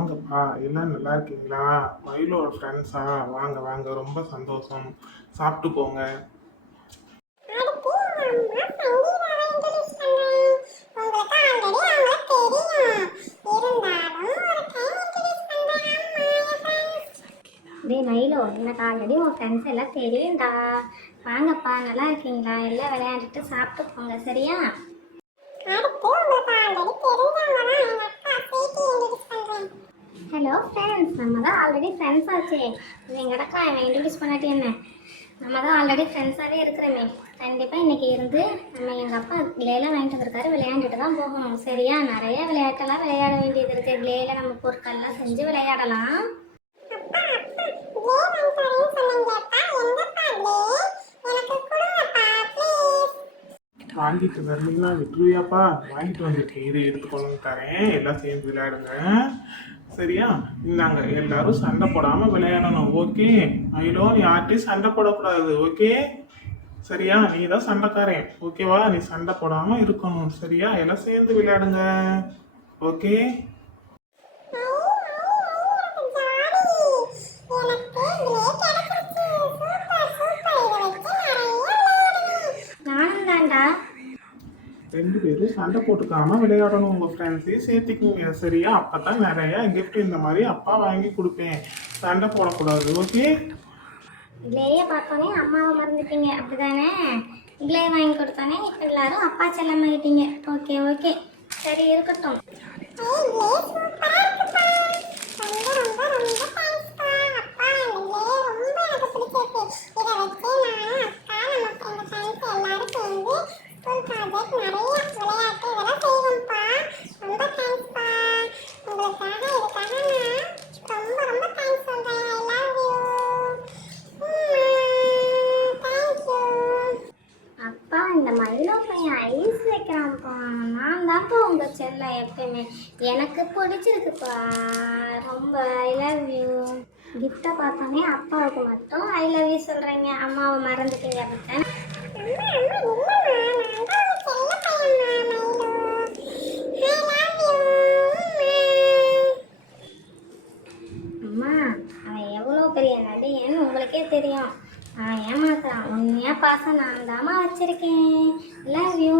வாங்கப்பா. எல்லாம் நல்லா இருக்கீங்களா? மயிலோட ஃப்ரெண்ட்ஸா? வாங்க வாங்க, ரொம்ப சந்தோஷம். சாப்பிட்டு போங்க. டேய் மயிலோ, எனக்கு ஆல்ரெடி உன் ஃப்ரெண்ட்ஸ் எல்லாம் தெரியும்டா. வாங்கப்பா, நல்லா இருக்கீங்களா? எல்லாம் விளையாண்டுட்டு சாப்பிட்டு போங்க, சரியா? ஹலோ ஃப்ரெண்ட்ஸ், நம்ம தான் ஆல்ரெடி ஃப்ரெண்ட்ஸ் ஆச்சே. இவன் கிடக்கா, இவன் இன்ட்ரடியூஸ் பண்ணாட்டி என்ன? நம்ம தான் ஆல்ரெடி ஃப்ரெண்ட்ஸாகவே இருக்கிறோமே. கண்டிப்பாக இன்றைக்கி இருந்து நம்ம எங்கள் அப்பா கிளேலாம் வாங்கிட்டு வந்திருக்காரு, விளையாண்டுட்டு தான் போகணும், சரியா? நிறைய விளையாட்டெல்லாம் விளையாட வேண்டியது இருக்குது. கிளேல நம்ம பொருட்கள்லாம் செஞ்சு விளையாடலாம். வாங்கிட்டு வரலீங்களா? விட்டுருவியாப்பா? வாங்கிட்டு வந்துட்டேன், இது எடுத்துக்கொண்டு தரேன். எல்லாம் சேர்ந்து விளையாடுங்க, சரியா? இந்தாங்க, எல்லாரும் சண்டை போடாம விளையாடணும், ஓகே? மயிலோ, நீ யார்ட்டையும் சண்டை போடக்கூடாது, ஓகே? சரியா? நீ தான் சண்டைக்காரன், ஓகேவா? நீ சண்டை போடாம இருக்கணும், சரியா? எல்லாம் சேர்ந்து விளையாடுங்க, ஓகே? நானும் தான்டா. ரெண்டு பேரும் சண்டை போட்டுக்காம விளையாடணும். உங்க ஃப்ரெண்ட்ஸையும் சேர்த்துக்குங்க, சரியா? அப்பதான் நிறைய கிஃப்ட் இந்த மாதிரி அப்பா வாங்கி கொடுப்பேன். சண்டை போடக்கூடாது, ஓகே? கிளேயை பார்த்தோன்னே அம்மாவை மறந்துட்டீங்க, அப்படிதானே? கிளே வாங்கி கொடுத்தோன்னே எல்லாரும் அப்பா செல்லமாயிட்டீங்க. ஓகே ஓகே, சரி இருக்கட்டும். அப்பா, இந்த மயிலோ பையன் ஐஸ் வைக்கிறான்ப்பா. நான் தான்ப்பா உங்க செல்லம் எப்பயுமே. எனக்கு பிடிச்சிருக்குப்பா ரொம்ப. I love you. கிஃப்டை பார்த்தோன்னே அப்பாவுக்கு மட்டும் ஐ லவ் யூ சொல்கிறீங்க, அம்மாவை மறந்துட்டீங்க அப்படித்தான். அம்மா, அவன் எவ்வளோ பெரிய நடிகன்னு உங்களுக்கே தெரியும். அவன் ஏமாத்துறான். உண்மையாக பாசம் நான் தாம்மா வச்சிருக்கேன். Love you.